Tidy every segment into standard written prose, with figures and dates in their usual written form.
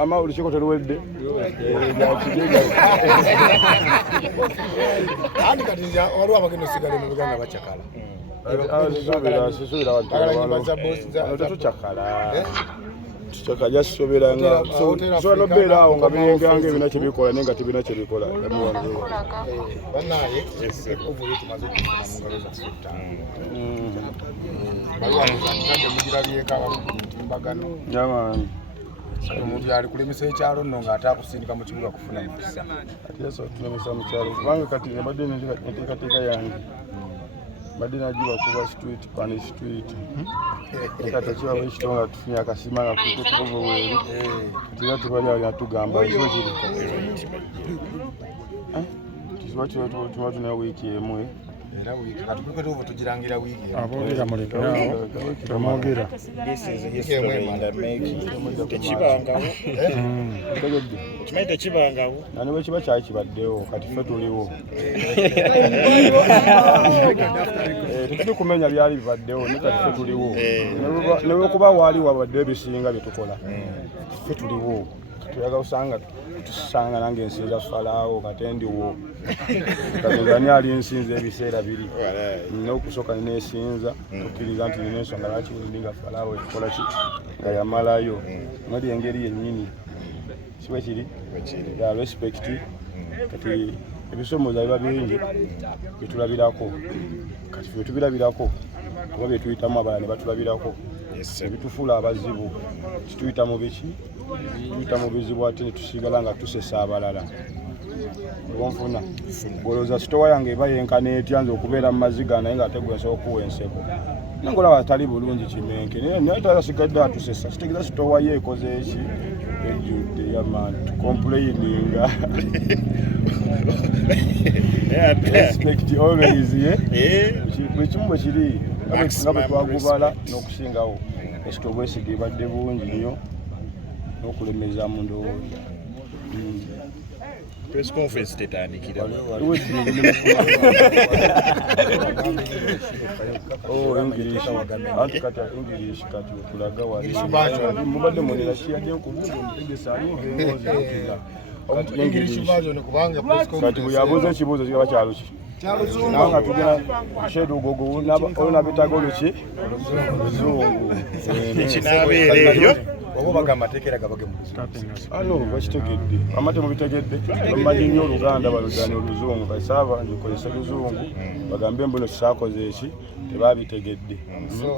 ama ulichiko teruwedde andi kati waliwo abagenda osigala mu Buganda bakyakala tukyakala soberanga sono beera awo nga biyenganga ebina kyebikola naye nga tebina kyebikola bannaye ovuyo tumaze okufuna mu ngalo zaffe ttaano mugirabyeko abamutimbagano omuntu ali kulemesa ekyalo nno ng'ate akusindika mu kibuga kufuna mukisa ati yaso tulemesa mu kyalo kubanga kati abadde enteekateeka yange badde nagiba kuba street pani street kati kibamu ekitonga tufunye akasima nga kutukuva weeri tira tubali alina tugamba kiziba tuba tuna wiiki emu era wiiki katukuketo oba tugirangira wiiki aboogera mulekeraawo tomwogera tekibangawo kimanyi tekibangawo nani bwe kiba kyali kibaddewo kati ffe tuliwo tetuli kumenya byali bibaddewo ne kati ffe tuliwo ne bwekuba waali wabaddewo ebisinga bye tukola ffe tuliwo tuyaga tusanga nange ensinza falaawo kate ndiwo katonda ali nsinza ebiseera biri n'okusooka neneesinza tukkiriza nti nina ensonga lwaki nga falaawo ekola ki nga yamalayo nali engeri yennyini kiba kiri ya respect kati ebisoomooza biba bingi byetulabirako kati ffe tubirabirako oba byetuyitamu abalala ne batulabirako ebitufuula abazibu kituyita mu biki tuyita mu bizibu ate netusigala nga tusesa abalala obonfuna golooza sitowa yange eba yenkana etya nze okubeera mu maziga naye ngaate gwe nsobola okuwa enseko nangolaba atali bulungi kimenke naye tasigadde atusesa kitegeeza sitowa ye ekoze eki ejjudde yaman tucomplaininga respect always bwe kimu bwe kiri nga bwe twagubala n'okusingawo ekito obwesige badde bungi nnyo n'okulemeza mu ndowooza press conference tetandikira anti kati English kati otulaga wali mubadde monera kiyadde nkubuuza omutegesa aliwo gengozi kati bwe yabuuza ekibuuzo kigaba kyaluki nawe nga tugenda shedu ogogo olina bitaga oluki oluzungu ekinabeereeyo oba bagamba teekera gabage mu ano bakitegedde amate mubitegedde bamanyi nnyo Oluganda baludani oluzungu kasaaba njikozesa luzungu bagambe mbuno kisaakoze eki tebabitegedde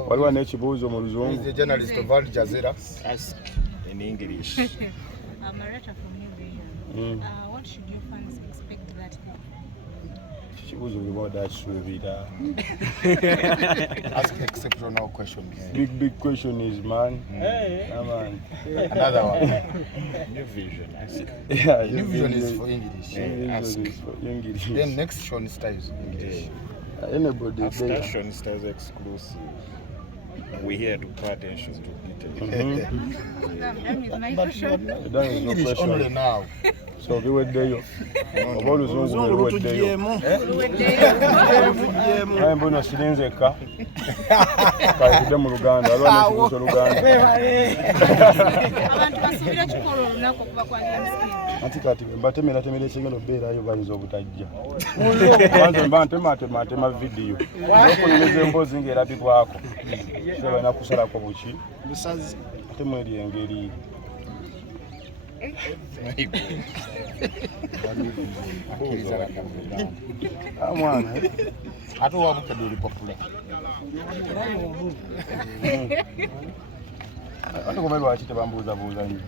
waliwo n'ekibuuzo mu luzungu journalist of Al Jazeera ask in English. Maretta from New what should your fans expect that day? Kibuuzo biboda kisuubira. Ask exceptional questions. Big question is man. Man. Another one. New vision. Ask. Yeah, New vision is for English. Ask. For English. Then next Sean styles English. Anybody After there. Sean Styles exclusive. We're here to pay attention to detail. That is my question. That is no English only question. now. So biweddeyo. Oba oluzungu biweddeyo. Naye mbuno sirinzeka. Kayitudde mu Luganda. Waliwo n'ekibuuzo Luganda. Abantu basuubira kikola olunaku okuva kwa Nyamusiga. Ati kati mbatemera ekigenda obeerayo bayinza obutajja. Banze mba ntema vidiyo. N'okunyumiza emboozi ng'erabibwako. Balina kusalako buki. Ate mweri engeri. Mwana Ate wabukedde oli popular. ate kuba lwaki tebambuuzabuuza nnyo.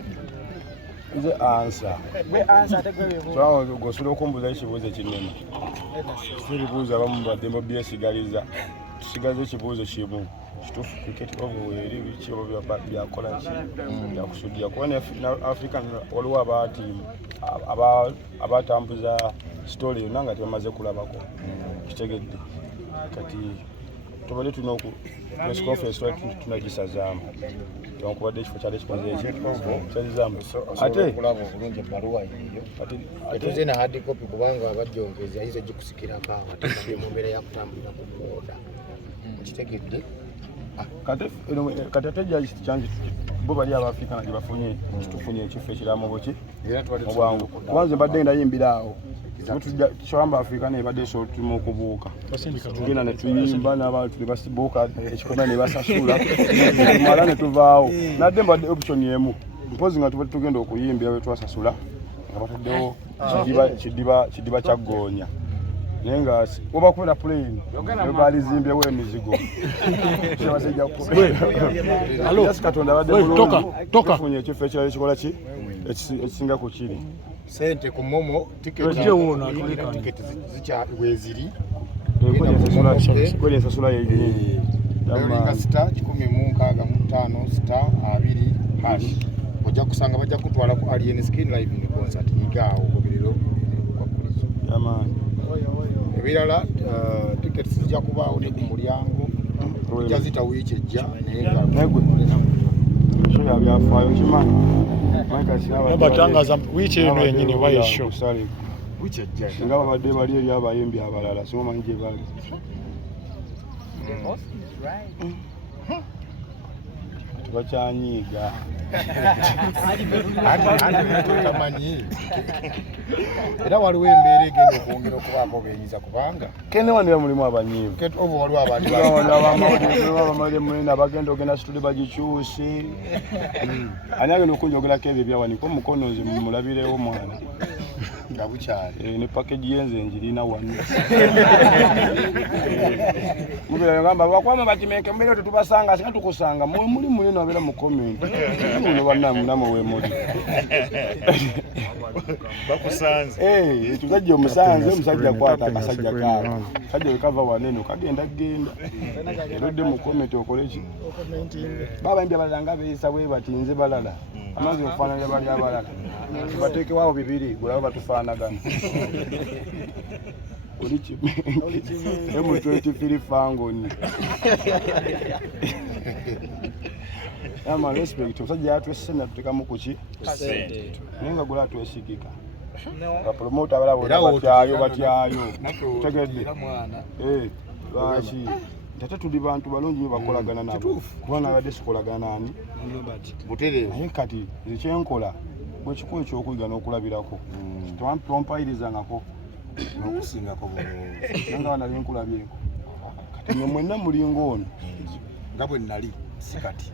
Nze ansa. Gwosobola okumbuuza ekibuuzo ekinene. Tulibuuza abamu baddemu byesigaliza. Tusigaze ekibuuzo kimu. Kituufu cricket obuweeri biki oba byakola ki byakusuddia kuba ne African waliwo abatambuza story yonna nga tebamaze kulabako kitegedde kati tubadde tulina press conference tunagisazaamu tewankubadde ekifo kyali kikoze ekyazizaamu ate obulungi ebbaluwa yiyo tuze na hard copy kubanga abajjongezi ayinza ogikusikirako awo ate mu mbeera yakutambulira ku booda kitegedde kati ate judge kyange bo bali abafrika na bafunye tufunye ekifo ekiramu boki mu bwangu kubanze mbadde ndayimbira awo kyamba Afrika ne badde so tumu kubuuka tugenda ne tuyimba n'abantu ne basibuuka ekikomera ne basasula tumala ne tuvaawo nadde mbadde option emu mpozi nga tugenda okuyimbira we twasasula nga bataddewo kidiba kya ggoonya naye nga oba kubera plane balizimbyewo emizigo katonda badde bulungi ekifo ekirala ekikola ki ekisinga ku kiri sente ku momo tiketi zikyaweziri kweli ensasula yenyini olinga sita 165 sita 2 ojja kusanga bajja kutwala ku Alien Skin Live in concert igaawo goberero kwakulizo yamaani ebirala tiketi zijja kubaawo ne ku mulyango ojja zita wiiki ejja naye nga byafaayo kimanyi batangaza wiiki eno yennyini bayisho wiiki ejja singa babadde bali eri abayimbi abalala simumanyi gye bali tebakyanyiiga tamanyi era waliwo embeera egenda okwongera okubaako benyiza kubanga kenewandira mulimu abanyiivu oba waliwo abamawulire mulina bagenda ogenda situdi bagikyusi ani agenda okunjogerako ebyo ebyawanika omukonozi mulabirewo mwana nga bukyali ne package yenze njirina wano mubira yagamba bakwama bakimenke mbere tetubasanga singa tukusanga muli mulina obera mu comment muno bannamu namwe wemuli bakusanze tuzajja omusanze omusajja kwata akasajja kaako sajja wekava waneno kagenda genda erodde mu comment okoleki babayimbi abalala nga beeyisa bwe batinze balala amaze okufaananira bali abalala bateekewaawo bibiri gulabo batufaanagana oli M23 fangoni ama respect omusajja yatwese natutekamu kuki naye nga gula atwesigika bapromota abalabo batyayo tegedde lwaki ate tuli bantu balungi nyo bakolagana nabo kubanga abadde sikolagana nani naye kati ekyenkola bwekikuwa ekyokuyiga n'okulabirako tompayirizangako n'okusingako nanga wanali nkulabyeko kati mwe mwenna mulinga ono nga bwe nnali sikati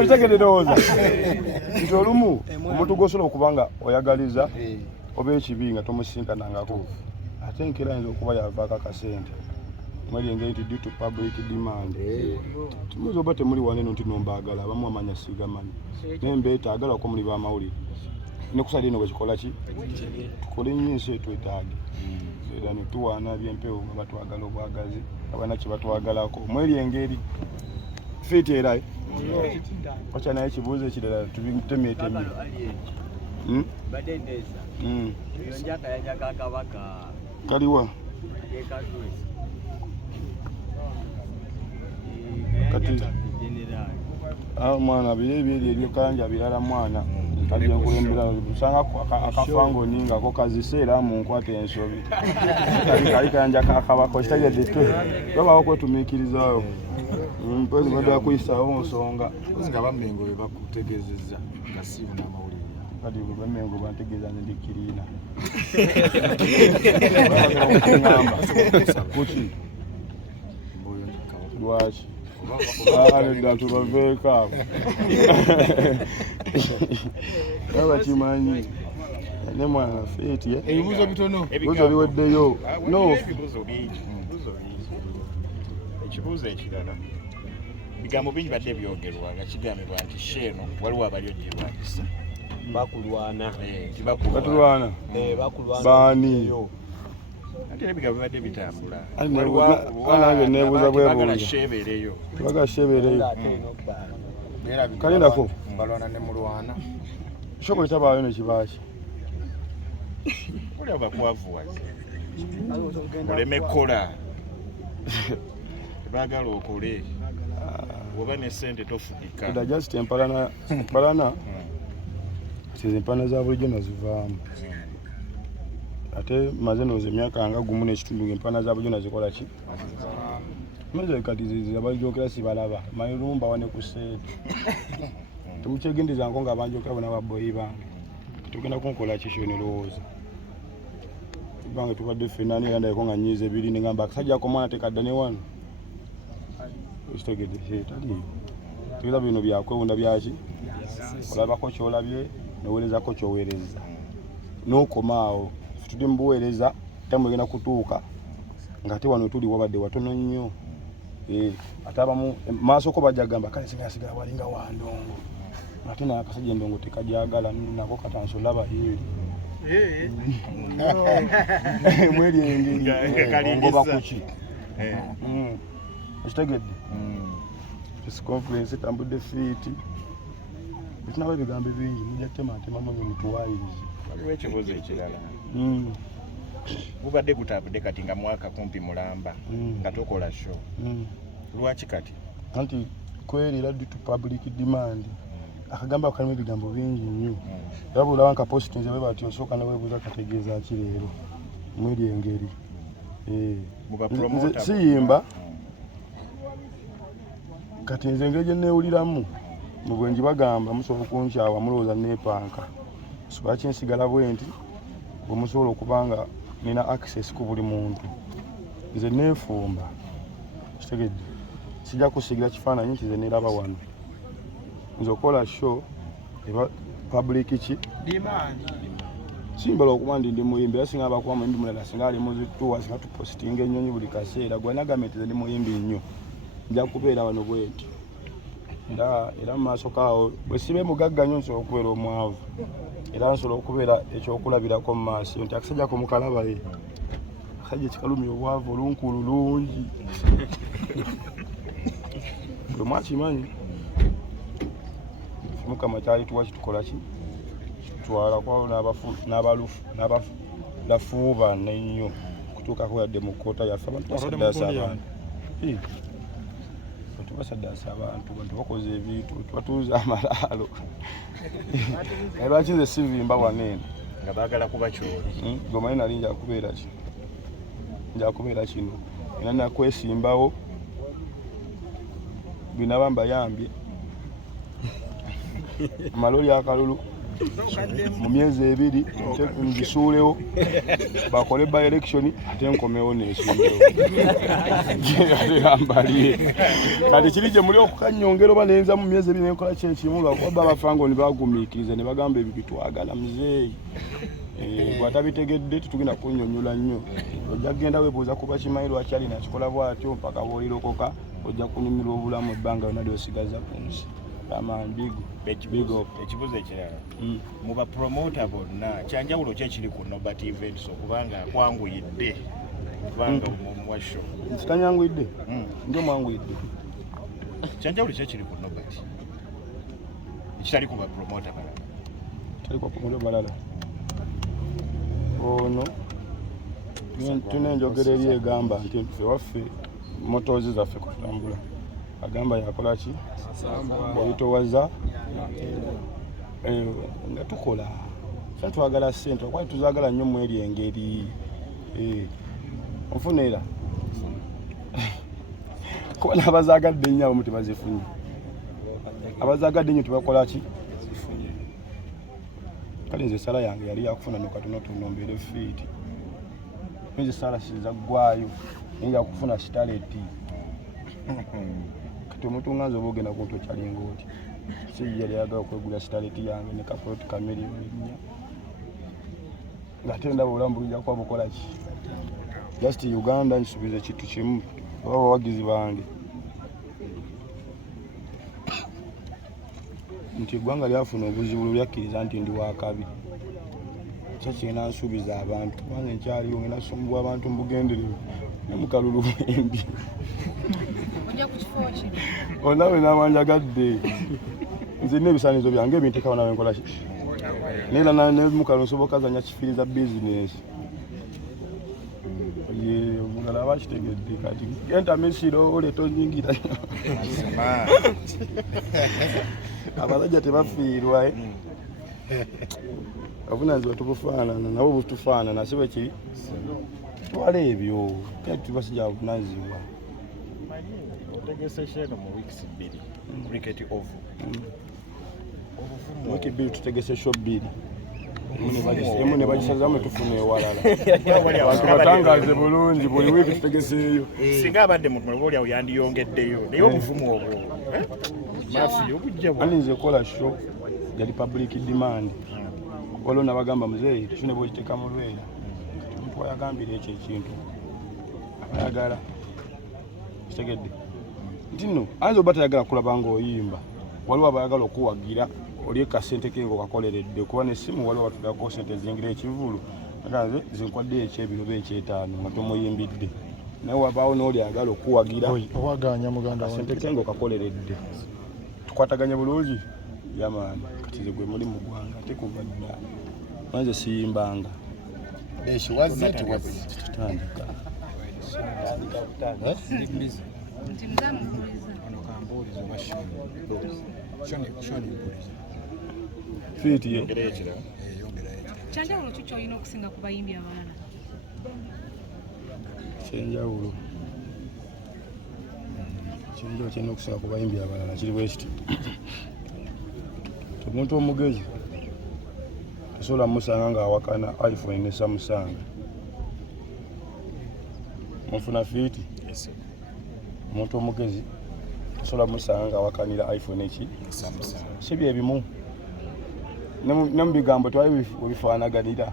okitegererowooza nti olumu omuntu gwosobola okubanga oyagaliza oba ekibi nga tomusinkanangako ate nkera ayinza okuba yavaako akasente mweli engeri nti due to public demand tumuzi oba temuli waneno nti nombaagala abamu amanya sigamanyi naye mbeetaagala ko muli bamawulire nekusala ino bwekikola ki tukole nnyo ensi etwetaage era netuwaana byempewo nga batwagala obwagazi abana kye batwagalako mweli engeri fiiti era wakya naye ekibuuzo ekirala tubitemeetemye kaliwa kati mwana bire ebyeri ebyokanja birala mwana kajja nkulembera usanga akafangoni ngako kaziseera mu nkwata ensobi kali kanja kakabako kitegedde twe babawo kwetumiikirizayo mpozi badde akuyisaawo nsonga nga bamengo bwe bakutegeezezza nga siimu n'amawulire kati bamengo bantegeeza nze ndikiriina kuki lwaki nedda tubaveeko abo abakimanyi ne mwana feeti ebibuuzo bitono ebibuuzo biweddeyo ekibuuzo ekirala bigambo bingi badde byogerwa nga kigambibwa nti sheeno waliwo abali ogyerwanyisa bakulwana batulwana baani ate ebigambo bibadde bitambula nange neebuuza bagala sheebeereyo kalindako balwana ne mulwana shoko kitabaayo nekibaki oli abakwavuwaza oleme kola tebagala okole woba ne sente tofudika da just empalana size empalana za bulijjo nazivaamu ate maze ndowooza emyaka nga gumu n'ekitundu ng'empana za bujo nazikola ki maze kati abajokera sibalaba mayirumba wane ku seeti temukyegendezanko nga abanjokera bona baboyi bange tugenda kunkola kisho nelowooza bange tubadde ffenna ani yandayeko nga nyiiza ebiri negamba akasajjako mwana tekadda ne wano ekitegedde taliyo tegeza bino byakwewunda byaki olabako kyolabye noweerezako kyoweereza n'okomaawo tuli mu buweereza tamu egenda kutuuka ng'ate wano tuli wabadde watono nnyo ate abamu maaso ko bajja gamba kale singa sigala walinga wa ndongo ate naye akasajja endongo tekadyagala nako katansolaba eri mweri engeri ngoba kuki ekitegedde press conference etambudde fiiti etunaba ebigambo bingi mujja kutematemamu bye mutuwaayirize waliwo ekibuuzo ekirala gubadde gutambudde kati nga mwaka kumpi mulamba nga tokola show lwaki kati anti kwerira due to public demand akagamba kalimu ebigambo bingi nnyo era bwolaba nka positinze bwe bati osooka neweebuuza kategeeza ki leero mweri engeri nze siyimba kati nze engeri gye neewuliramu mu bwenji bagamba musobola okunkyawa mulowooza neepanka lwaki nsigala bwe nti bwe musobola okuba nga nina access ku buli muntu nze neefumba kitegedde sijja kusigira kifaananyi nti nze neeraba wano nze okola show eba public ki simbala okuba ndi muyimbi era singa abakuba muyimbi mulala singa ali muzituwa singa tupositinga ennyonyi buli kaseera gwe nagambye nti nze ndi muyimbi nnyo nja kubeera wano bweti era mu maaso kaawo bwe sibe mugagga nnyo nsobola okubeera omwavu era nsobola okubeera ekyokulabirako mu maaso nti akasajja ko mukalabaye akajja kikalumya obwavu olunkulu lungi bwe mwakimanyi mukama kyali tuwa kitukola ki twala kwawo n'abafuuba nnyo kutuukako yadde mu kkoota yaffe abantu basaddaasa abantu basaddaasa abantu bantu bakoze ebintu tubatuuza amalaalo naye lwaki nze sivimba waneeno nga baagala kuba kyoli gomanyi nali njakubeera ki njakubeera kino era nakwesimbawo binaba mbayambye amaloli akalulu mu myezi 2 ngisuulewo bakole by election ate nkomewo nesimbewo ambaliye kati kiri gye muli okukanyongera oba nenza mu myezi 2 nenkola kyekimu lwakuba abafango ne bagumiikiriza ne bagamba ebyo bitwagala muzeeyi bw'atabitegedde tetugenda kunnyonnyola nnyo ojja kugenda weebuuza kuba kimanyi lwaki alina kikola bw'atyo mpaka bw'olirokoka ojja kunyumirwa obulamu ebbanga yonna lyosigaza ku nsi ekibuuzo ekirala mu bapromota bonna kyanjawulo ki ekiri ku Nobat Events okubanga akwanguyidde kubanga omwa show kitanyanguyidde ndi omwanguyidde kyanjawulo ki ekiri ku Nobat ekitali ku bapromota balala tali ku bapromota balala ono tuna enjogera eri egamba nti ffe waffe motozi zaffe kutambula agamba yakola ki bwebitowaza nga tukola fe twagala ssente okwali tuzagala nnyo mu eri engeri onfunira kuba n'abazagadde nnyo abamu tebazifunye abazagadde nnyo tebakola ki kale nze esala yange yali yakufuna nokatonotono mbeere fiiti nze esala sizaggwayo naye yakufuna kitaleti kati omuntu nga nze oba ogenda kuntu okyalinga oti si yali ayagala okwegula kitaleti yange ne kapoloti kameriyoni 4 ng'ate ndaba obulamu bujja kuba bukola ki just Uganda nsuubiza kintu kimu oba abawagizi bange nti eggwanga lyafuna obuzibu lyakkiriza nti ndi wakabi kyo kirina nsuubiza abantu kubanga enkyaliwo ngenda sumbwa abantu mu bugenderevu ne mu kalulu bwembi onawe n'amanjagadde nze nina ebisaanizo byange ebintekawo nawe nkola ki neera nemukalo nsobola zanya kifiriza bizinesi omulala aba kitegedde kati genda misiro oleeta onyingira abasajja tebafiirwa Avunaanibwa tubufaanana nabo butufaanana sibe ki twala ebyo kati tubasijja avunaanibwa otegese sheno mu weeks 2 cricket ovu wiki 2 tutegese show 2 emu ne bagisazamu tufune ewalala abantu batangaze bulungi buli wiki tutegeseeyo singa abadde mu boli awo yandiyongeddeyo naye obuvumu obwo mafi obujja bwa aninze kola show yali public demand waliwo nabagamba muzeeyi tufune bwekiteeka mu lweya omuntu wayagambira ekyo ekintu abayagala kitegedde nti nno ayinza oba tayagala kulaba ng'oyimba waliwo abayagala okuwagira oli ekasente ke ng'okakoleredde kuba nessimu waliwo batulako sente zingira ekivulu aganze zinkwadde ekyebiro beekyetaano nga tomuyimbidde naye wabaawo n'oli ayagala okuwagira owaganya muganda sente ke ng'okakoleredde tukwataganye bulungi yamaani kati ze gwe muli mu ggwanga ate kuva dda manze siyimbanga tutandika Nti nzamubuuliza. fiiti ye Kyanjawulo ki ky'olina okusinga ku bayimbi abalala? kyenjawulo kirina okusinga ku bayimbi abalala kiri bwe kiti omuntu omugezi tosobola musanga ng'awakana iphone ne samusanga munfuna fiiti omuntu omugezi tosobola musanga ng'awakanira iphone eki si byebimu ne mu bigambo tewali webifaanaganira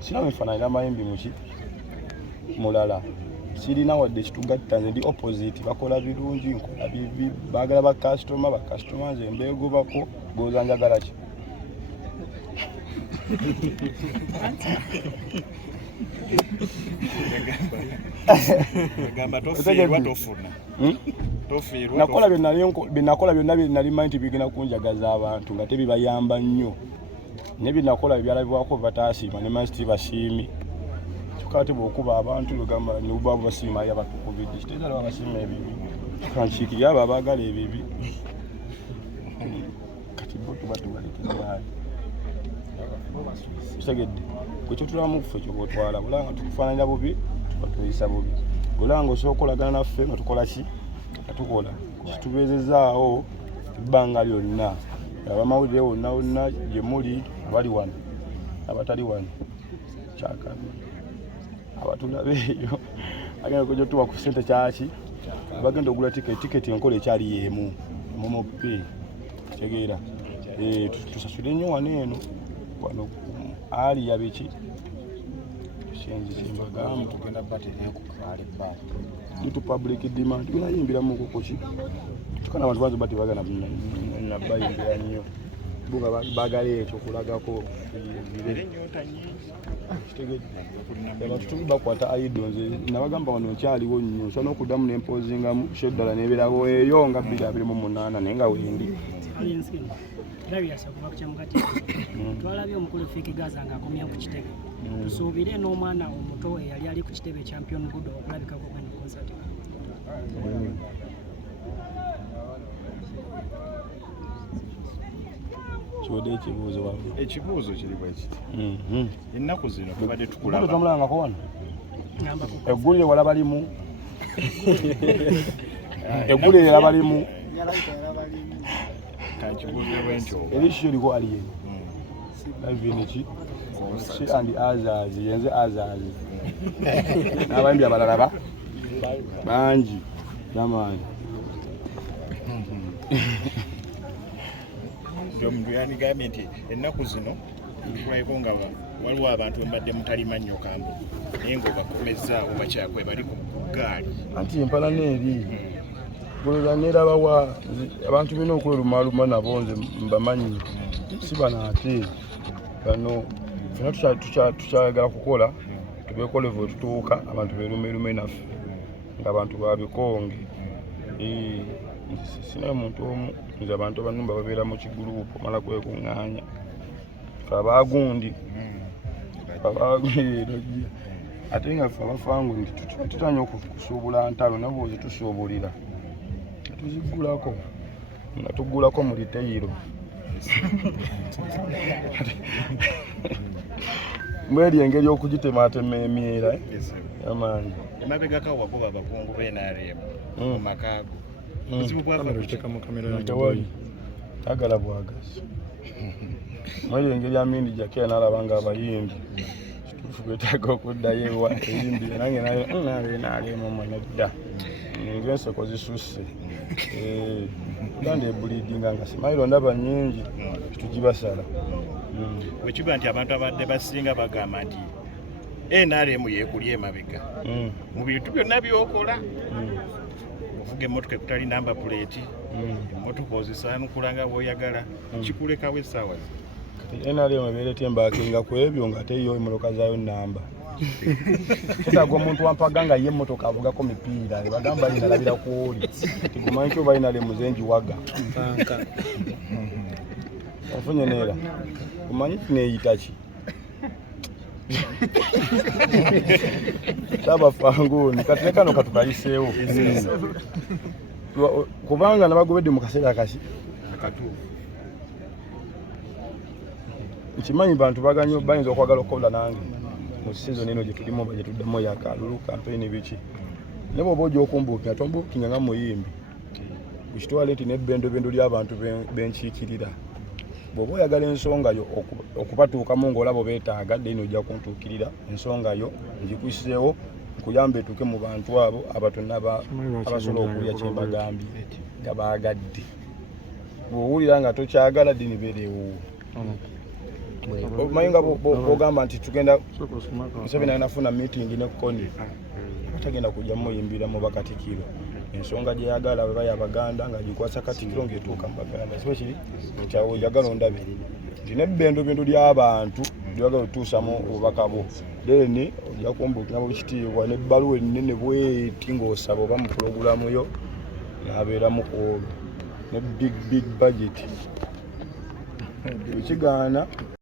sina webifaananira amayimbi muki mulala sirina wadde ekitugatta nze ndi opposite bakola birungi nkola bibi baagala bakasitoma nze mbeegobako goza njagala ki nakola byenakola byonna byenalimanya nti bigenda kunjagaza abantu nga tebibayamba nnyo naye byenakola byalabibwako bataasiima ne mansi tibasiimi kati bwokuba abantu begamba nibuba basiima ya batukubidde kitegeeza laba basiima ebibi kankiikiri abo abaagala ebibi kati bo tuba tubalekeraali kitegedde gwe kyotulamu kufe kyobwotwala bulanga tukufaananira bubi tuba tuyisa bubi bulanga osobola okolagana naffe nga tukola ki nga tukola kitubeezezaawo ebbanga lyonna abamawulire wonna wonna gye muli abali wano abatali wano kyakabi abatulaba eyo agenda kujja tuwa ku ssente kyaki bagenda ogula tiketi enkola ekyali yeemu momope kitegeera tusasule nnyo wano eno wano ali yabeki senzimbagamu tugenda baterekukale bbali nitu public demand tunayimbira mu kukoki tukana abantu banze bati bagana nabayimbira nnyo bunga bagala ekyo kulagako bakwata aidonze nabagamba wano nkyaliwo nnyo nsobola n'okuddamu nempozingamu sheddala n'ebirabo eyo nga 228 naye nga wendi twalabye omukulu Fiki Gaza ng'akomya ku kitebe tusuubire n'omwana omuto eyali ali ku kitebe champion good okulabikako kweno concert kiwedde ekibuuzo kiri bwe kiti ennaku zino tubadde tukulaba tomulangako wano eggulire walaba limu eggulire yalaba limu kankibuuzebwe ntyo erisho liko aliye liveneki si andi azazi yenze azazi n'abayimbi abalala bangi n'amaanyi omuntu yanigambye nti ennaku zino tulayiko nga waliwo abantu mbadde mutalima nnyo kambu naye ng'obakomeza obakyakwe bali ku gaali anti empala neeri golera nerabawa abantu bina okwerumaaluma nabo nze mbamanyi si bano ate bano fena tukyayagala kukola tubekolevu wetutuuka abantu berumerume naffe ng'abantu babikonge sina muntu omu nze abantu abanumba babeera mu kigurupu omala kwekuŋŋaanya fe abagundi ate nga ffe abafangu nti tutanya okusuubula ntalo nabwo zitusuubulira tuzigulako nga tugulako mu liteyiro mweri engeri okugitemaatema emyera amaanyi emabegako wagoba abakungu b'NRM mu makaago buzibu tewali agala bwagazi mweri engeri amindi jakera nalaba nga abayimbi kituufu gwetaaga okuddayo ewa eyimbire nange nalema mwenedda ng'enseko zisusse uganda ebuliidinga nga simairo ndaba nnyingi tugibasala wekiba nti abantu abadde basinga bagamba nti NRM yeekulya emabega mu bintu byonna byokola ovuga emmotoka ekutali namba puleeti emmotoka ozisaanukula nga bw'oyagala kikulekawo essaawa NRM ebeeretya embaakinga ku ebyo nga teyo emmotoka zaayo namba kitaaga omuntu wampaga nga ye emmotoka avugako mipiira nebagamba linalabira kwoli tigumanyi kyo balina lemuzenji waga ofunye neera omanyi kineeyita ki sabafanguuni katule kano katukayiseewo kubanga nabagobedde mu kaseera kasi nkimanyi bantu baganye bayinza okwagala okukola nange mu season eno gyetulimu oba gyetuddamu yakalulu kampeyini biki ne bw'oba ojja okumbuukira tombuukinga nga muyimbi bukitwale nti nebbendobendo ly'abantu benkiikirira bw'oba oyagala ensonga yo okubatuukamu ng'olaba beetaaga dde ino ojja kuntuukirira ensonga yo ngikwiseewo nkuyamba etuuke mu bantu abo abatonna abasobola okulya kyembagambye nga baagadde bw'owulira nga tokyagala dde nibeerewo omanyi nga bw'ogamba nti tugenda Museveni anafuna meeting ne Kony batagenda kujja muyimbira mu bakatikiro ensonga gye yagala bwe baya Abaganda nga gikwasa katikiro ng'etuuka mu Baganda sibe kiri kyawe njagala ondabe nti nebbendobendo ly'abantu lyagala otuusamu obubaka bwo then ojja kumbuukira mu kitiibwa n'ebbaluwa ennene bweti ng'osaba oba mu pulogulaamu yo n'abeeramu ku olwo ne big budget ekigaana